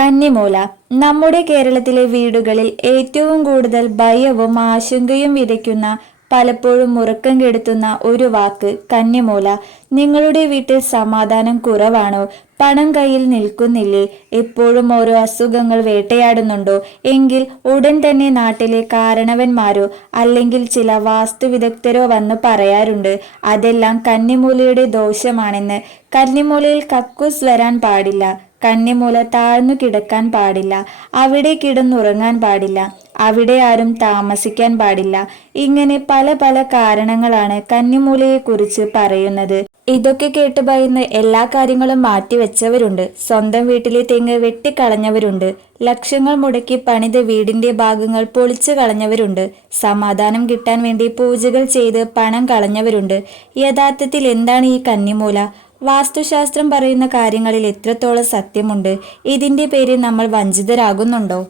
കന്നിമൂല. നമ്മുടെ കേരളത്തിലെ വീടുകളിൽ ഏറ്റവും കൂടുതൽ ഭയവും ആശങ്കയും വിതയ്ക്കുന്ന പലപ്പോഴും ഉറക്കം കെടുത്തുന്ന ഒരു വാക്ക് കന്നിമൂല. നിങ്ങളുടെ വീട്ടിൽ സമാധാനം കുറവാണോ? പണം കയ്യിൽ നിൽക്കുന്നില്ലേ? എപ്പോഴും ഓരോ അസുഖങ്ങൾ വേട്ടയാടുന്നുണ്ടോ? എങ്കിൽ ഉടൻ തന്നെ നാട്ടിലെ കാരണവന്മാരോ അല്ലെങ്കിൽ ചില വാസ്തു വിദഗ്ധരോ വന്ന് പറയാറുണ്ട് അതെല്ലാം കന്നിമൂലയുടെ ദോഷമാണെന്ന്. കന്നിമൂലയിൽ കക്കൂസ് വരാൻ പാടില്ല. കന്നിമൂല താഴ്ന്നു കിടക്കാൻ പാടില്ല. അവിടെ കിടന്നുറങ്ങാൻ പാടില്ല. അവിടെ ആരും താമസിക്കാൻ പാടില്ല. ഇങ്ങനെ പല പല കാരണങ്ങളാണ് കന്നിമൂലയെക്കുറിച്ച് പറയുന്നത്. ഇതൊക്കെ കേട്ട് ഭയന്ന് എല്ലാ കാര്യങ്ങളും മാറ്റിവെച്ചവരുണ്ട്. സ്വന്തം വീട്ടിലെ തെങ്ങ് വെട്ടിക്കളഞ്ഞവരുണ്ട്. ലക്ഷങ്ങൾ മുടക്കി പണിത വീടിന്റെ ഭാഗങ്ങൾ പൊളിച്ചു കളഞ്ഞവരുണ്ട്. സമാധാനം കിട്ടാൻ വേണ്ടി പൂജകൾ ചെയ്ത് പണം കളഞ്ഞവരുണ്ട്. യഥാർത്ഥത്തിൽ എന്താണ് ഈ കന്നിമൂല? വാസ്തുശാസ്ത്രം പറയുന്ന കാര്യങ്ങളിൽ എത്രത്തോളം സത്യമുണ്ട്? ഇതിന്റെ പേരിൽ നമ്മൾ വഞ്ചിതരാകുന്നുണ്ടോ?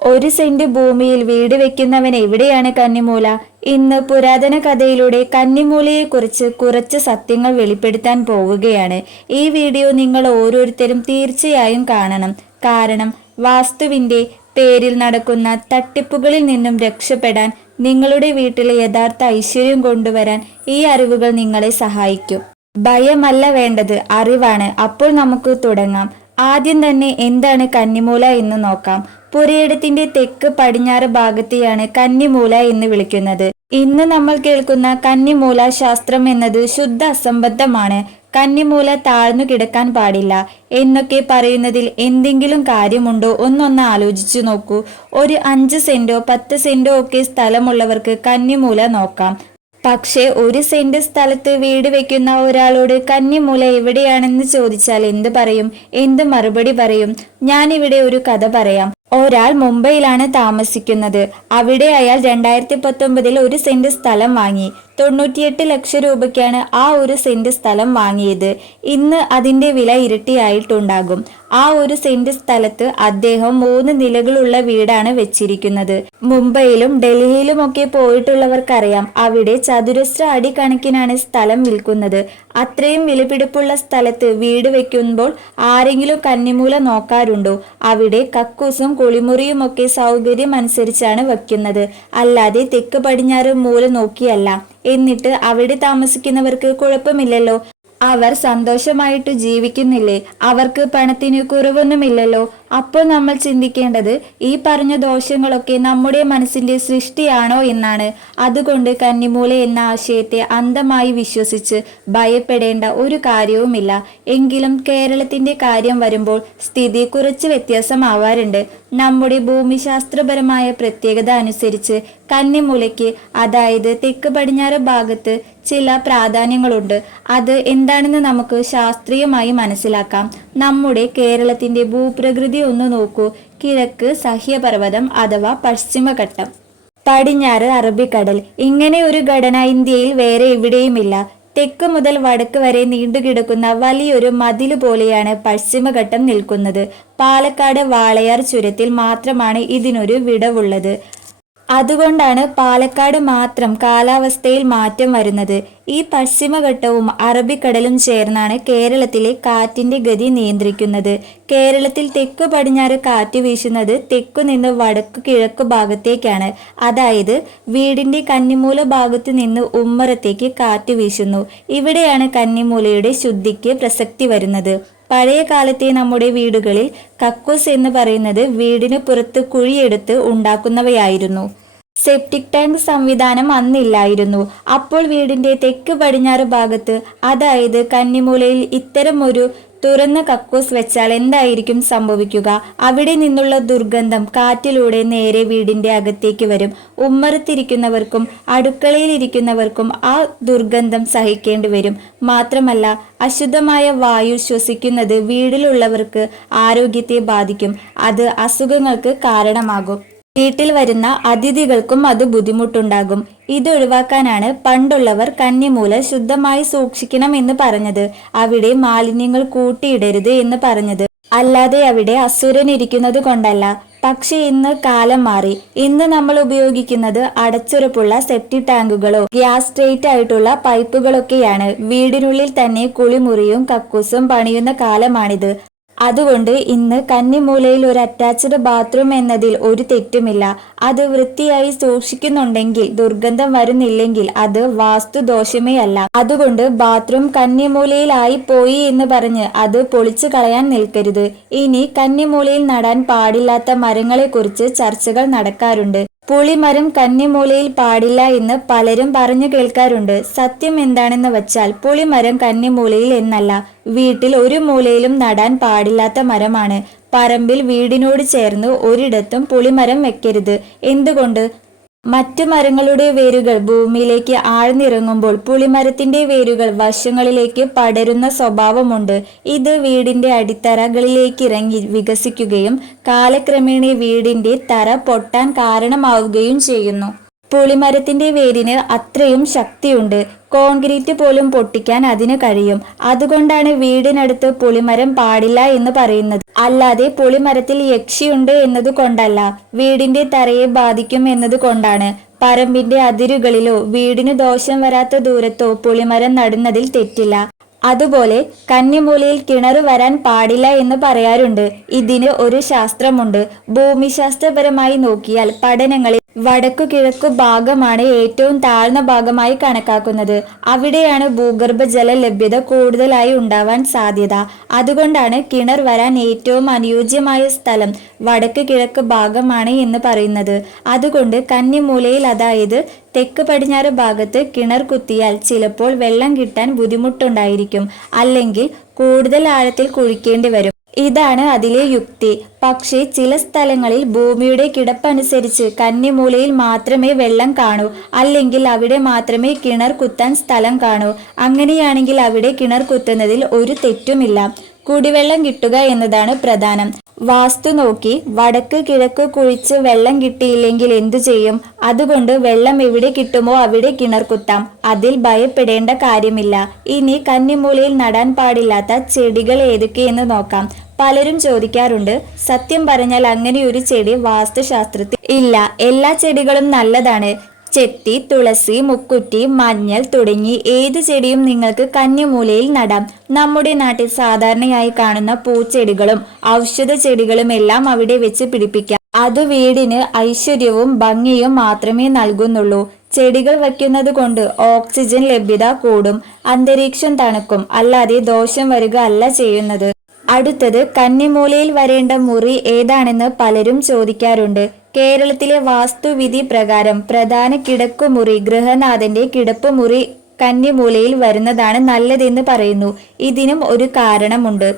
ഒരു സെന്റ് ഭൂമിയിൽ വീട് വെക്കുന്നവൻ എവിടെയാണ് കന്നിമൂല? ഇന്ന് പുരാതന കഥയിലൂടെ കന്നിമൂലയെക്കുറിച്ച് കുറച്ച് സത്യങ്ങൾ വെളിപ്പെടുത്താൻ പോവുകയാണ്. ഈ വീഡിയോ നിങ്ങൾ ഓരോരുത്തരും തീർച്ചയായും കാണണം. കാരണം വാസ്തുവിന്റെ പേരിൽ നടക്കുന്ന തട്ടിപ്പുകളിൽ നിന്നും രക്ഷപ്പെടാൻ നിങ്ങളുടെ വീട്ടിലെ യഥാർത്ഥ ഐശ്വര്യം കൊണ്ടുവരാൻ ഈ അറിവുകൾ നിങ്ങളെ സഹായിക്കും. ഭയമല്ല വേണ്ടത് അറിവാണ്. അപ്പോൾ നമുക്ക് തുടങ്ങാം. ആദ്യം തന്നെ എന്താണ് കന്നിമൂല എന്ന് നോക്കാം. പുരയിടത്തിന്റെ തെക്ക് പടിഞ്ഞാറ് ഭാഗത്തെയാണ് കന്നിമൂല എന്ന് വിളിക്കുന്നത്. ഇന്ന് നമ്മൾ കേൾക്കുന്ന കന്നിമൂല ശാസ്ത്രം എന്നത് ശുദ്ധ അസംബദ്ധമാണ്. കന്നിമൂല താഴ്ന്നു കിടക്കാൻ പാടില്ല. എന്നൊക്കെ പറയുന്നതിൽ എന്തെങ്കിലും കാര്യമുണ്ടോ ഒന്നൊന്ന് ആലോചിച്ചു നോക്കൂ. ഒരു അഞ്ച് സെന്റോ പത്ത് സെന്റോ ഒക്കെ സ്ഥലമുള്ളവർക്ക് കന്നിമൂല നോക്കാം. പക്ഷേ ഒരു സെന്റ് സ്ഥലത്ത് വീട് വെക്കുന്ന ഒരാളോട് കന്നിമൂല എവിടെയാണെന്ന് ചോദിച്ചാൽ എന്ത് പറയും? എന്ത് മറുപടി പറയും? ഞാനിവിടെ ഒരു കഥ പറയാം. ഒരാൾ മുംബൈയിലാണ് താമസിക്കുന്നത്. അവിടെ അയാൾ രണ്ടായിരത്തി പത്തൊമ്പതിൽ ഒരു സെന്റ് സ്ഥലം വാങ്ങി. തൊണ്ണൂറ്റിയെട്ട് ലക്ഷം രൂപയ്ക്കാണ് ആ ഒരു സെന്റ് സ്ഥലം വാങ്ങിയത്. ഇന്ന് അതിന്റെ വില ഇരട്ടിയായിട്ടുണ്ടാകും. ആ ഒരു സെന്റ് സ്ഥലത്ത് അദ്ദേഹം മൂന്ന് നിലകളുള്ള വീടാണ് വെച്ചിരിക്കുന്നത്. മുംബൈയിലും ഡൽഹിയിലും ഒക്കെ പോയിട്ടുള്ളവർക്കറിയാം അവിടെ ചതുരശ്ര അടി കണക്കിനാണ് സ്ഥലം വിൽക്കുന്നത്. അത്രയും വിലപിടിപ്പുള്ള സ്ഥലത്ത് വീട് വെക്കുമ്പോൾ ആരെങ്കിലും കന്നിമൂല നോക്കാറുണ്ടോ? അവിടെ കക്കൂസും കുളിമുറിയും ഒക്കെ സൗകര്യം അനുസരിച്ചാണ് വെക്കുന്നത്. അല്ലാതെ തെക്ക് പടിഞ്ഞാറ് മൂല നോക്കിയല്ല. എന്നിട്ട് അവിടെ താമസിക്കുന്നവർക്ക് കുഴപ്പമില്ലല്ലോ. അവർ സന്തോഷമായിട്ട് ജീവിക്കുന്നില്ലേ? അവർക്ക് പണത്തിന് കുറവൊന്നുമില്ലല്ലോ. അപ്പോൾ നമ്മൾ ചിന്തിക്കേണ്ടത് ഈ പറഞ്ഞ ദോഷങ്ങളൊക്കെ നമ്മുടെ മനസ്സിന്റെ സൃഷ്ടിയാണോ എന്നാണ്. അതുകൊണ്ട് കന്നിമൂല എന്ന ആശയത്തെ അന്ധമായി വിശ്വസിച്ച് ഭയപ്പെടേണ്ട ഒരു കാര്യവുമില്ല. എങ്കിലും കേരളത്തിന്റെ കാര്യം വരുമ്പോൾ സ്ഥിതി കുറച്ച് വ്യത്യാസമാവാറുണ്ട്. നമ്മുടെ ഭൂമിശാസ്ത്രപരമായ പ്രത്യേകത അനുസരിച്ച് കന്നിമൂലയ്ക്ക് അതായത് തെക്ക് പടിഞ്ഞാറ് ഭാഗത്ത് ചില പ്രാധാന്യങ്ങളുണ്ട്. അത് എന്താണെന്ന് നമുക്ക് ശാസ്ത്രീയമായി മനസ്സിലാക്കാം. നമ്മുടെ കേരളത്തിന്റെ ഭൂപ്രകൃതി ഒന്ന് നോക്കൂ. കിഴക്ക് സഹ്യപർവതം അഥവാ പശ്ചിമഘട്ടം. പടിഞ്ഞാറ് അറബിക്കടൽ. ഇങ്ങനെ ഒരു ഘടന ഇന്ത്യയിൽ വേറെ എവിടെയുമില്ല. തെക്ക് മുതൽ വടക്ക് വരെ നീണ്ടുകിടക്കുന്ന വലിയൊരു മതിൽ പോലെയാണ് പശ്ചിമഘട്ടം നിൽക്കുന്നത്. പാലക്കാട് വാളയാർ ചുരത്തിൽ മാത്രമാണ് ഇതിനൊരു വിടവുള്ളത്. അതുകൊണ്ടാണ് പാലക്കാട് മാത്രം കാലാവസ്ഥയിൽ മാറ്റം വരുന്നത്. ഈ പശ്ചിമഘട്ടവും അറബിക്കടലും ചേർന്നാണ് കേരളത്തിലെ കാറ്റിന്റെ ഗതി നിയന്ത്രിക്കുന്നത്. കേരളത്തിൽ തെക്ക് പടിഞ്ഞാറ് കാറ്റ് വീശുന്നത് തെക്കു നിന്ന് വടക്കു കിഴക്ക് ഭാഗത്തേക്കാണ്. അതായത് വീടിന്റെ കന്നിമൂല ഭാഗത്തു നിന്ന് ഉമ്മറത്തേക്ക് കാറ്റ് വീശുന്നു. ഇവിടെയാണ് കന്നിമൂലയുടെ ശുദ്ധിക്ക് പ്രസക്തി വരുന്നത്. പഴയ കാലത്തെ നമ്മുടെ വീടുകളിൽ കക്കൂസ് എന്ന് പറയുന്നത് വീടിന് പുറത്ത് കുഴിയെടുത്ത് ഉണ്ടാക്കുന്നവയായിരുന്നു. സെപ്റ്റിക് ടാങ്ക് സംവിധാനം അന്നില്ലായിരുന്നു. അപ്പോൾ വീടിന്റെ തെക്ക് പടിഞ്ഞാറ് ഭാഗത്ത് അതായത് കന്നിമൂലയിൽ ഇത്തരം ഒരു തുറന്ന കക്കൂസ് വെച്ചാൽ എന്തായിരിക്കും സംഭവിക്കുക? അവിടെ നിന്നുള്ള ദുർഗന്ധം കാറ്റിലൂടെ നേരെ വീടിന്റെ അകത്തേക്ക് വരും. ഉമ്മറത്തിരിക്കുന്നവർക്കും അടുക്കളയിലിരിക്കുന്നവർക്കും ആ ദുർഗന്ധം സഹിക്കേണ്ടി വരും. മാത്രമല്ല അശുദ്ധമായ വായു ശ്വസിക്കുന്നത് വീടിലുള്ളവർക്ക് ആരോഗ്യത്തെ ബാധിക്കും. അത് അസുഖങ്ങൾക്ക് കാരണമാകും. വീട്ടിൽ വരുന്ന അതിഥികൾക്കും അത് ബുദ്ധിമുട്ടുണ്ടാകും. ഇത് ഒഴിവാക്കാനാണ് പണ്ടുള്ളവർ കന്നിമൂല ശുദ്ധമായി സൂക്ഷിക്കണം എന്ന് പറഞ്ഞത്. അവിടെ മാലിന്യങ്ങൾ കൂട്ടിയിടരുത് എന്ന് പറഞ്ഞത്. അല്ലാതെ അവിടെ അസുരൻ ഇരിക്കുന്നത് കൊണ്ടല്ല. പക്ഷെ ഇന്ന് കാലം മാറി. ഇന്ന് നമ്മൾ ഉപയോഗിക്കുന്നത് അടച്ചുറപ്പുള്ള സെപ്റ്റി ടാങ്കുകളോ ഗ്യാസ് സ്ട്രേറ്റ് ആയിട്ടുള്ള പൈപ്പുകളൊക്കെയാണ്. വീടിനുള്ളിൽ തന്നെ കുളിമുറിയും കക്കൂസും പണിയുന്ന കാലമാണിത്. അതുകൊണ്ട് ഇന്ന് കന്നിമൂലയിൽ ഒരു അറ്റാച്ച്ഡ് ബാത്റൂം എന്നതിൽ ഒരു തെറ്റുമില്ല. അത് വൃത്തിയായി സൂക്ഷിക്കുന്നുണ്ടെങ്കിൽ ദുർഗന്ധം വരുന്നില്ലെങ്കിൽ അത് വാസ്തു ദോഷമേ അല്ല അതുകൊണ്ട് ബാത്റൂം കന്നിമൂലയിലായി പോയി എന്ന് പറഞ്ഞ് അത് പൊളിച്ചു കളയാൻ നിൽക്കരുത്. ഇനി കന്നിമൂലയിൽ നടാൻ പാടില്ലാത്ത മരങ്ങളെക്കുറിച്ച് ചർച്ചകൾ നടക്കാറുണ്ട്. പുളിമരം കന്നിമൂലയിൽ പാടില്ല എന്ന് പലരും പറഞ്ഞു കേൾക്കാറുണ്ട്. സത്യം എന്താണെന്ന് വച്ചാൽ പുളിമരം കന്നിമൂലയിൽ എന്നല്ല. വീട്ടിൽ ഒരു മൂലയിലും നടാൻ പാടില്ലാത്ത മരമാണ്. പറമ്പിൽ വീടിനോട് ചേർന്ന് ഒരിടത്തും പുളിമരം വെക്കരുത്. എന്തുകൊണ്ട്? മറ്റു മരങ്ങളുടെ വേരുകൾ ഭൂമിയിലേക്ക് ആഴ്ന്നിറങ്ങുമ്പോൾ പുളിമരത്തിന്റെ വേരുകൾ വശങ്ങളിലേക്ക് പടരുന്ന സ്വഭാവമുണ്ട്. ഇത് വീടിന്റെ അടിത്തറകളിലേക്ക് ഇറങ്ങി വികസിക്കുകയും കാലക്രമേണ വീടിന്റെ തറ പൊട്ടാൻ കാരണമാവുകയും ചെയ്യുന്നു. പുളിമരത്തിന്റെ വേരിന് അത്രയും ശക്തിയുണ്ട്. കോൺക്രീറ്റ് പോലും പൊട്ടിക്കാൻ അതിന് കഴിയും. അതുകൊണ്ടാണ് വീടിനടുത്ത് പുളിമരം പാടില്ല എന്ന് പറയുന്നത്. അല്ലാതെ പുളിമരത്തിൽ യക്ഷിയുണ്ട് എന്നതുകൊണ്ടല്ല വീടിന്റെ തറയെ ബാധിക്കും എന്നതുകൊണ്ടാണ്. പറമ്പിന്റെ അതിരുകളിലോ വീടിന് ദോഷം വരാത്ത ദൂരത്തോ പുളിമരം നടുന്നതിൽ തെറ്റില്ല. അതുപോലെ കന്നിമൂലയിൽ കിണർ വരാൻ പാടില്ല എന്ന് പറയാറുണ്ട്. ഇതിന് ഒരു ശാസ്ത്രമുണ്ട്. ഭൂമിശാസ്ത്രപരമായി നോക്കിയാൽ പഠനങ്ങളിൽ വടക്കു കിഴക്കു ഭാഗമാണ് ഏറ്റവും താഴ്ന്ന ഭാഗമായി കണക്കാക്കുന്നത്. അവിടെയാണ് ഭൂഗർഭ ജല ലഭ്യത കൂടുതലായി ഉണ്ടാവാൻ സാധ്യത. അതുകൊണ്ടാണ് കിണർ വരാൻ ഏറ്റവും അനുയോജ്യമായ സ്ഥലം വടക്ക് കിഴക്ക് ഭാഗമാണ് എന്ന് പറയുന്നത്. അതുകൊണ്ട് കന്നിമൂലയിൽ അതായത് തെക്ക് പടിഞ്ഞാറ് ഭാഗത്ത് കിണർ കുത്തിയാൽ ചിലപ്പോൾ വെള്ളം കിട്ടാൻ ബുദ്ധിമുട്ടുണ്ടായിരിക്കും. അല്ലെങ്കിൽ കൂടുതൽ ആഴത്തിൽ കുഴിക്കേണ്ടി വരും. ഇതാണ് അതിലെ യുക്തി. പക്ഷേ ചില സ്ഥലങ്ങളിൽ ഭൂമിയുടെ കിടപ്പനുസരിച്ച് കന്നിമൂലയിൽ മാത്രമേ വെള്ളം കാണൂ. അല്ലെങ്കിൽ അവിടെ മാത്രമേ കിണർ കുത്താൻ സ്ഥലം കാണൂ. അങ്ങനെയാണെങ്കിൽ അവിടെ കിണർ കുത്തുന്നതിൽ ഒരു തെറ്റുമില്ല. കുടിവെള്ളം കിട്ടുക എന്നതാണ് പ്രധാനം. വാസ്തു നോക്കി വടക്ക് കിഴക്ക് കുഴിച്ച് വെള്ളം കിട്ടിയില്ലെങ്കിൽ എന്തു ചെയ്യും? അതുകൊണ്ട് വെള്ളം എവിടെ കിട്ടുമോ അവിടെ കിണർ കുത്താം. അതിൽ ഭയപ്പെടേണ്ട കാര്യമില്ല. ഇനി കന്നിമൂലയിൽ നടാൻ പാടില്ലാത്ത ചെടികൾ ഏതൊക്കെയെന്ന് നോക്കാം. പലരും ചോദിക്കാറുണ്ട് സത്യം പറഞ്ഞാൽ അങ്ങനെ ഒരു ചെടി വാസ്തുശാസ്ത്രത്തിൽ ഇല്ല. എല്ലാ ചെടികളും നല്ലതാണ്. ചെത്തി തുളസി മുക്കുറ്റി മഞ്ഞൾ തുടങ്ങി ഏത് ചെടിയും നിങ്ങൾക്ക് കന്നിമൂലയിൽ നടാം. നമ്മുടെ നാട്ടിൽ സാധാരണയായി കാണുന്ന പൂച്ചെടികളും ഔഷധ ചെടികളും എല്ലാം അവിടെ വെച്ച് പിടിപ്പിക്കാം. അത് വീടിന് ഐശ്വര്യവും ഭംഗിയും മാത്രമേ നൽകുന്നുള്ളൂ. ചെടികൾ വയ്ക്കുന്നത് കൊണ്ട് ഓക്സിജൻ ലഭ്യത കൂടും അന്തരീക്ഷം തണുക്കും അല്ലാതെ ദോഷം വരിക അല്ല ചെയ്യുന്നത്. അടുത്തത് കന്നിമൂലയിൽ വരേണ്ട മുറി ഏതാണെന്ന് പലരും ചോദിക്കാറുണ്ട്. കേരളത്തിലെ വാസ്തുവിധി പ്രകാരം പ്രധാന കിടക്കുമുറി ഗൃഹനാഥന്റെ കിടപ്പുമുറി കന്നിമൂലയിൽ വരുന്നതാണ് നല്ലതെന്ന് പറയുന്നു. ഇതിനും ഒരു കാരണമുണ്ട്.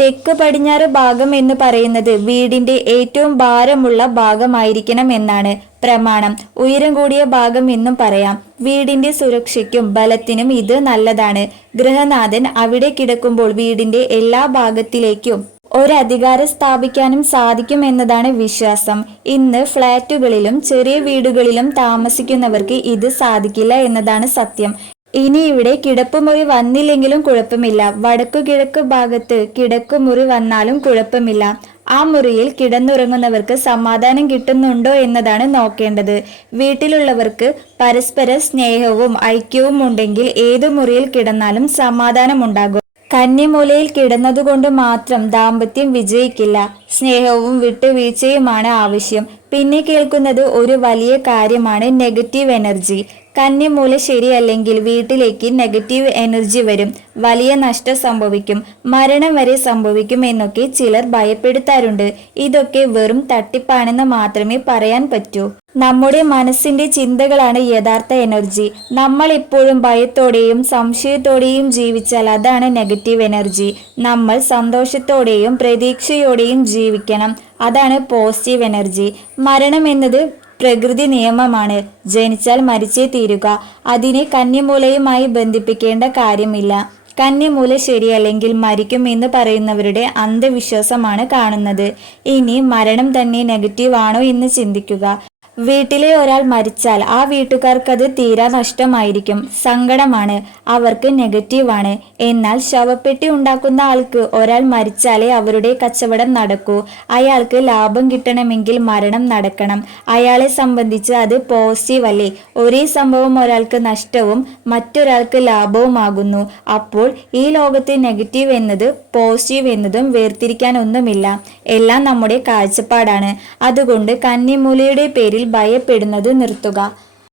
തെക്ക് പടിഞ്ഞാറ് ഭാഗം എന്ന് പറയുന്നത് വീടിന്റെ ഏറ്റവും ഭാരമുള്ള ഭാഗമായിരിക്കണം എന്നാണ് പ്രമാണം. ഉയരം കൂടിയ ഭാഗം എന്നും പറയാം. വീടിന്റെ സുരക്ഷയ്ക്കും ബലത്തിനും ഇത് നല്ലതാണ്. ഗൃഹനാഥൻ അവിടെ കിടക്കുമ്പോൾ വീടിന്റെ എല്ലാ ഭാഗത്തിലേക്കും ഒരധികാരം സ്ഥാപിക്കാനും സാധിക്കും എന്നതാണ് വിശ്വാസം. ഇന്ന് ഫ്ളാറ്റുകളിലും ചെറിയ വീടുകളിലും താമസിക്കുന്നവർക്ക് ഇത് സാധിക്കില്ല എന്നതാണ് സത്യം. ഇനി ഇവിടെ കിടപ്പുമുറി വന്നില്ലെങ്കിലും കുഴപ്പമില്ല. വടക്കു കിഴക്ക് ഭാഗത്ത് കിടക്കുമുറി വന്നാലും കുഴപ്പമില്ല. ആ മുറിയിൽ കിടന്നുറങ്ങുന്നവർക്ക് സമാധാനം കിട്ടുന്നുണ്ടോ എന്നതാണ് നോക്കേണ്ടത്. വീട്ടിലുള്ളവർക്ക് പരസ്പര സ്നേഹവും ഐക്യവും ഉണ്ടെങ്കിൽ ഏതു മുറിയിൽ കിടന്നാലും സമാധാനമുണ്ടാകും. കന്നിമൂലയിൽ കിടന്നതുകൊണ്ട് മാത്രം ദാമ്പത്യം വിജയിക്കില്ല. സ്നേഹവും വിട്ടുവീഴ്ചയുമാണ് ആവശ്യം. പിന്നെ കേൾക്കുന്നത് ഒരു വലിയ കാര്യമാണ് നെഗറ്റീവ് എനർജി കന്നിമൂല ശരിയല്ലെങ്കിൽ വീട്ടിലേക്ക് നെഗറ്റീവ് എനർജി വരും. വലിയ നഷ്ടം സംഭവിക്കും. മരണം വരെ സംഭവിക്കും എന്നൊക്കെ ചിലർ ഭയപ്പെടുത്താറുണ്ട്. ഇതൊക്കെ വെറും തട്ടിപ്പാണെന്ന് മാത്രമേ പറയാൻ പറ്റൂ. നമ്മുടെ മനസ്സിന്റെ ചിന്തകളാണ് യഥാർത്ഥ എനർജി നമ്മൾ എപ്പോഴും ഭയത്തോടെയും സംശയത്തോടെയും ജീവിച്ചാൽ അതാണ് നെഗറ്റീവ് എനർജി നമ്മൾ സന്തോഷത്തോടെയും പ്രതീക്ഷയോടെയും ജീവിക്കണം. അതാണ് പോസിറ്റീവ് എനർജി മരണം എന്നത് പ്രകൃതി നിയമമാണ്. ജനിച്ചാൽ മരിച്ചേ തീരുക. അതിനെ കന്നിമൂലയുമായി ബന്ധിപ്പിക്കേണ്ട കാര്യമില്ല. കന്നിമൂല ശരിയല്ലെങ്കിൽ മരിക്കും എന്ന് പറയുന്നവരുടെ അന്ധവിശ്വാസമാണ് കാണുന്നത്. ഇനി മരണം തന്നെ നെഗറ്റീവ് ആണോ എന്ന് ചിന്തിക്കുക. വീട്ടിലെ ഒരാൾ മരിച്ചാൽ ആ വീട്ടുകാർക്കത് തീരാ നഷ്ടമായിരിക്കും. സങ്കടമാണ്. അവർക്ക് നെഗറ്റീവാണ്. എന്നാൽ ശവപ്പെട്ടി ഉണ്ടാക്കുന്ന ആൾക്ക് ഒരാൾ മരിച്ചാലേ അവരുടെ കച്ചവടം നടക്കൂ. അയാൾക്ക് ലാഭം കിട്ടണമെങ്കിൽ മരണം നടക്കണം. അയാളെ സംബന്ധിച്ച് അത് പോസിറ്റീവ് അല്ലേ? ഒരേ സംഭവം ഒരാൾക്ക് നഷ്ടവും മറ്റൊരാൾക്ക് ലാഭവുമാകുന്നു. അപ്പോൾ ഈ ലോകത്തെ നെഗറ്റീവ് എന്നത് പോസിറ്റീവ് എന്നതും വേർതിരിക്കാനൊന്നുമില്ല. എല്ലാം നമ്മുടെ കാഴ്ചപ്പാടാണ്. അതുകൊണ്ട് കന്നിമൂലയുടെ പേരിൽ ഭയപ്പെടുന്നത് നിർത്തുക.